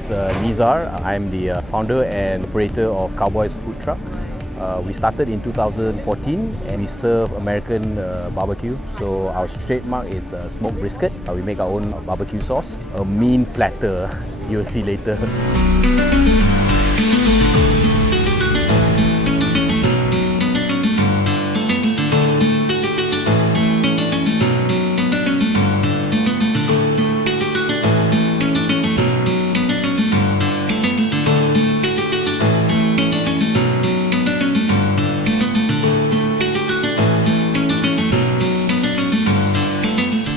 is Nizar. I'm the founder and operator of Cowboys food truck. We started in 2014 and we serve American barbecue. So our trademark is smoked brisket. We make our own barbecue sauce. A mean platter, you'll see later.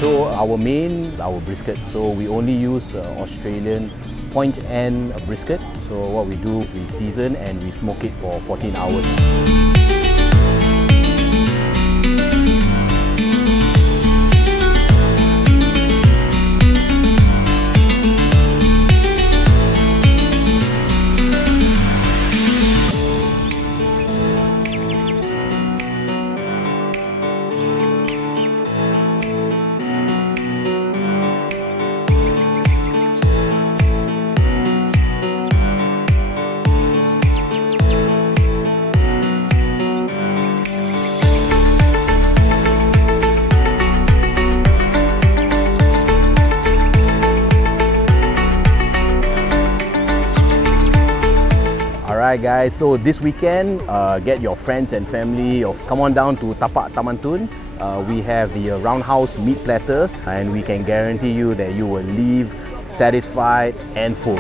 So our main is our brisket. So we only use Australian point end brisket. So what we do is we season and we smoke it for 14 hours. Alright guys, so this weekend, get your friends and family, or come on down to Tapak Taman Tun. We have the roundhouse meat platter and we can guarantee you that you will leave satisfied and full.